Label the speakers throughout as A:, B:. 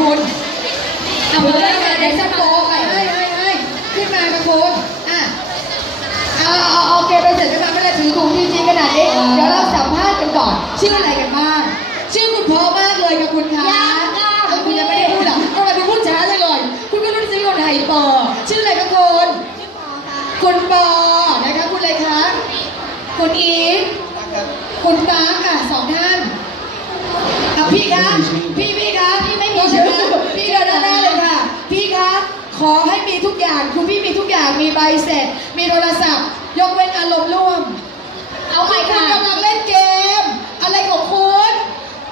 A: คุณ
B: เอาเลยค่ะ
A: เด็
B: เด็
A: ก
B: ก
A: ส
B: ส
A: โป
B: โป
A: ไป
B: ไป
A: ให้ให้ให้ขึ้นมาค่ะคุณอะเอาเอาเอาโอเคไปเสร็จกันมาไม่ได้ถือถุงจริงๆขนาดนี้เดี๋ยวเราสัมภาษณ์กันก่อน ชื่ออะไรกันบ้าง ชื่อคุณเพอมากเลยค่ะคุณคะ
B: ยังค่ะ
A: เอ้ยคุณยังไม่ได้พูดอะทำไมคุณพูดช้าจังเลยคุณก็รู้สิคนไทยเปอร์ชื่ออะไรคะคุณคุณปอนะคะคุณอะไรคะคุณอีฟคุณตาค่ะสองท่านอะพี่คะพี่พี่คะพี่ไม่มีชื่อพี่เดินหน้าเลยค่ะ พี่คะขอให้มีทุกอย่างคุณพี่มีทุกอย่างมีใบเสร็จ มีโทรศัพท์ ยกเว้นอารมณ์ร่วม
B: เอาใหม่ค่ะ
A: ณกำลังเล่นเกม อะไรของคุณ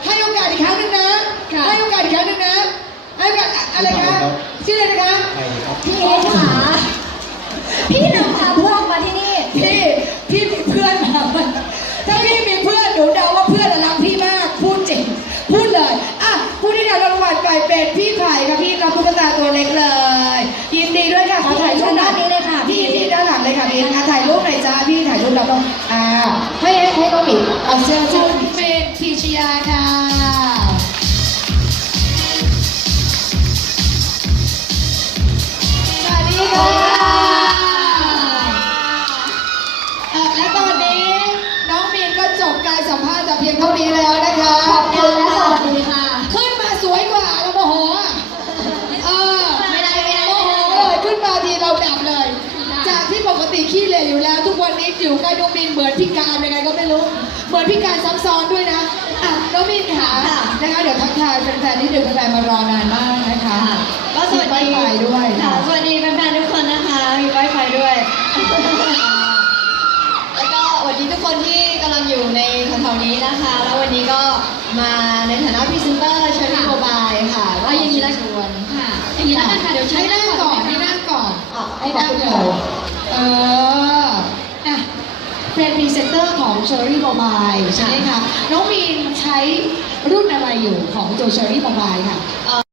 A: ให้โอกาสอีกครั้งหนึ่งนะ
B: ค่ะ
A: ให้โอกาสอีกครั้งหนึ่งนะให้โอกาสอะไรคะชื่ออะไรนะคะ
B: พี่
A: ค่ะพี่อะถ่ายรูปหน่อยจ้าพี่ถ่ายรูปแล้วต้องอ่าให้ให้ให้น้องหมีเอาเสื้อชุดเป็นพีชยาค่ะสวัสดีค่ะเอ่อและตอนนี้น้องมีนก็จบการสัมภาษณ์แต่เพียงเท่านี้แล้วนะ ติขี้เหร่อยู่แล้ว ทุกวันนี้อยู่ใกล้น้องมีนเหมือนพิการยังไงก็ไม่รู้ เหมือนพิการซ้ำซ้อนด้วยนะอะน้องมีนค่ะนะคะเดี๋ยวทักทายแฟนๆนิดนึงแฟนๆมารอนานมากนะคะ
B: ก็สวัสดี
A: มีไฟด้วย
B: ค่ะสวัสดีแฟนๆทุกคนนะคะมีไวไฟด้วย แล้วก็สวัสดีทุกคนที่กำลังอยู่ในแถวๆนี้นะคะ แล้ววันนี้ก็มาในฐานะพรีเซนเตอร์เชอรี่โมบายค่ะก็อย่างนี้ละชวน
C: ค่ะอย่างนี้แล้วกันค่ะเดี๋ยวใช้
A: ให้นั่งก่อนให้นั่งก่อน
B: อะ
A: ให้นั่งก่อนเอออะ เป็นพรีเซนเตอร์ของเชอรี่บอบายใช่ไหมคะน้องมีนใช้รุ่นอะไรอยู่ของตัวเชอรี่
B: บอบายค่ะ